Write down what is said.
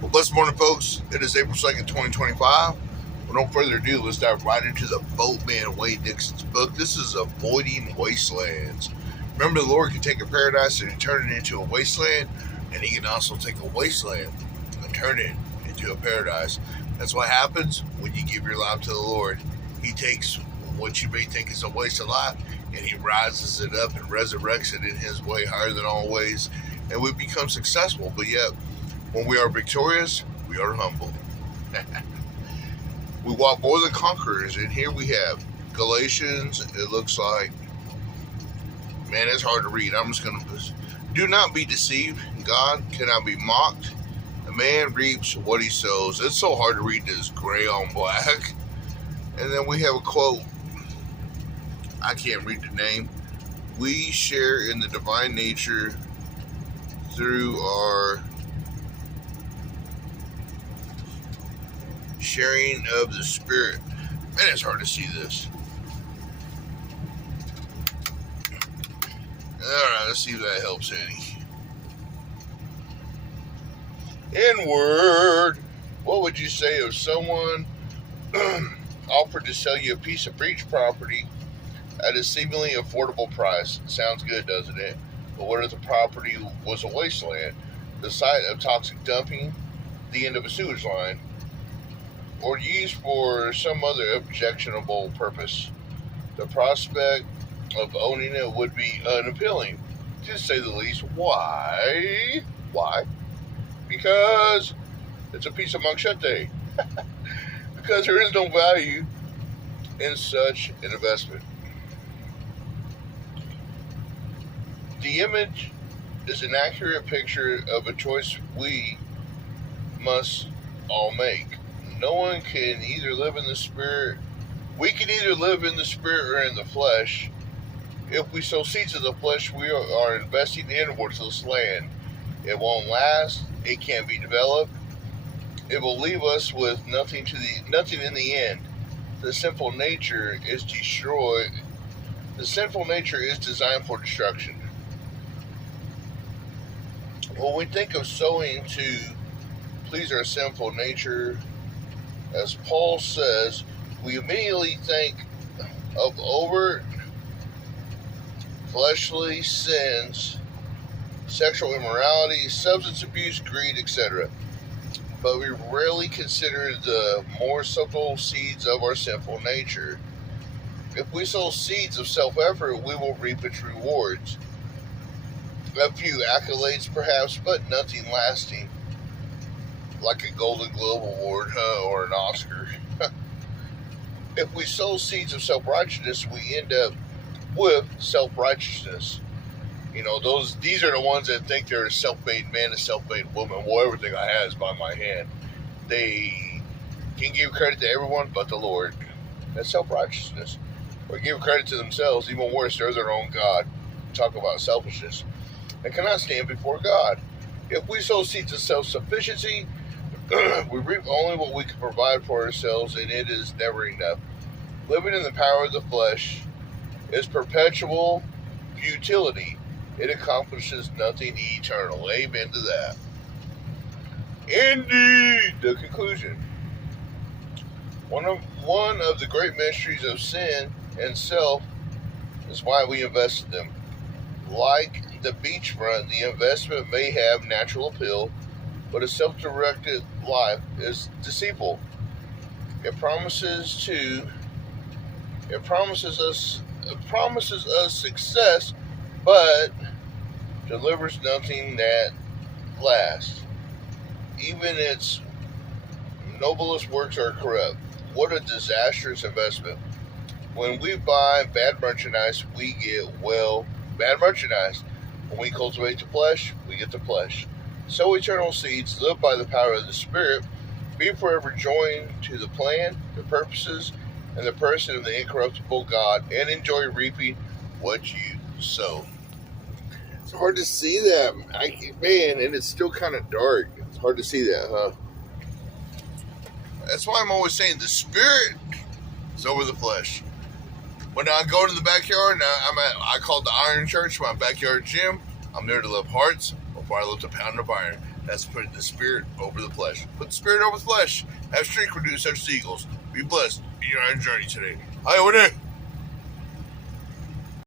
Well, blessed morning, folks. It is April 2nd, 2025. With no further ado, let's dive right into the Boatman Wade Dixon's book. This is Avoiding Wastelands. Remember, the Lord can take a paradise and turn it into a wasteland, and He can also take a wasteland and turn it into a paradise. That's what happens when you give your life to the Lord. He takes what you may think is a waste of life, and He rises it up and resurrects it in His way higher than all ways, and we become successful. But yet, when we are victorious, we are humble. We walk more than conquerors, and here we have Galatians. It looks like, man, it's hard to read. I'm just going to, do not be deceived. God cannot be mocked. A man reaps what he sows. It's so hard to read this gray on black. And then we have a quote. I can't read the name. We share in the divine nature through our sharing of the Spirit. Man, it's hard to see this. Alright, let's see if that helps any. Inward. What would you say if someone offered to sell you a piece of beach property at a seemingly affordable price? Sounds good, doesn't it? But what if the property was a wasteland, the site of toxic dumping, the end of a sewage line, or used for some other objectionable purpose? The prospect of owning it would be unappealing, to say the least. Why? Why? Because it's a piece of manchete. Because there is no value in such an investment. The image is an accurate picture of a choice we must all make. No one can either live in the Spirit. We can either live in the Spirit or in the flesh. If we sow seeds of the flesh, we are investing inwards to this land. It won't last. It can't be developed. It will leave us with nothing in the end. The sinful nature is destroyed. The sinful nature is designed for destruction. When we think of sowing to please our sinful nature, as Paul says, we immediately think of overt fleshly sins, sexual immorality, substance abuse, greed, etc. But we rarely consider the more subtle seeds of our sinful nature. If we sow seeds of self-effort, we will reap its rewards. A few accolades perhaps, but nothing lasting, like a Golden Globe Award or an Oscar. If we sow seeds of self-righteousness, we end up with self-righteousness. You know, these are the ones that think they're a self-made man, a self-made woman. Well, everything I have is by my hand. They can give credit to everyone but the Lord. That's self-righteousness. Or give credit to themselves. Even worse, they're their own God. Talk about selfishness. They cannot stand before God. If we sow seeds of self-sufficiency, we reap only what we can provide for ourselves, and it is never enough. Living in the power of the flesh is perpetual futility. It accomplishes nothing eternal. Amen to that. Indeed, the conclusion. One of the great mysteries of sin and self is why we invest in them. Like the beachfront, the investment may have natural appeal, but a self-directed life is deceitful. It promises us success, but delivers nothing that lasts. Even its noblest works are corrupt. What a disastrous investment. When we buy bad merchandise, we get, bad merchandise. When we cultivate the flesh, we get the flesh. Sow eternal seeds, live by the power of the Spirit, be forever joined to the plan, the purposes, and the person of the incorruptible God, and enjoy reaping what you sow. It's hard to see that, man, and it's still kind of dark. It's hard to see that, huh? That's why I'm always saying the Spirit is over the flesh. When I go to the backyard, I call it the Iron Church, my backyard gym. I'm there to lift hearts, bottle up the pound of iron. That's putting the spirit over the flesh. Put the spirit over the flesh. Have strength reduce such as eagles. Be blessed in your own journey today. I would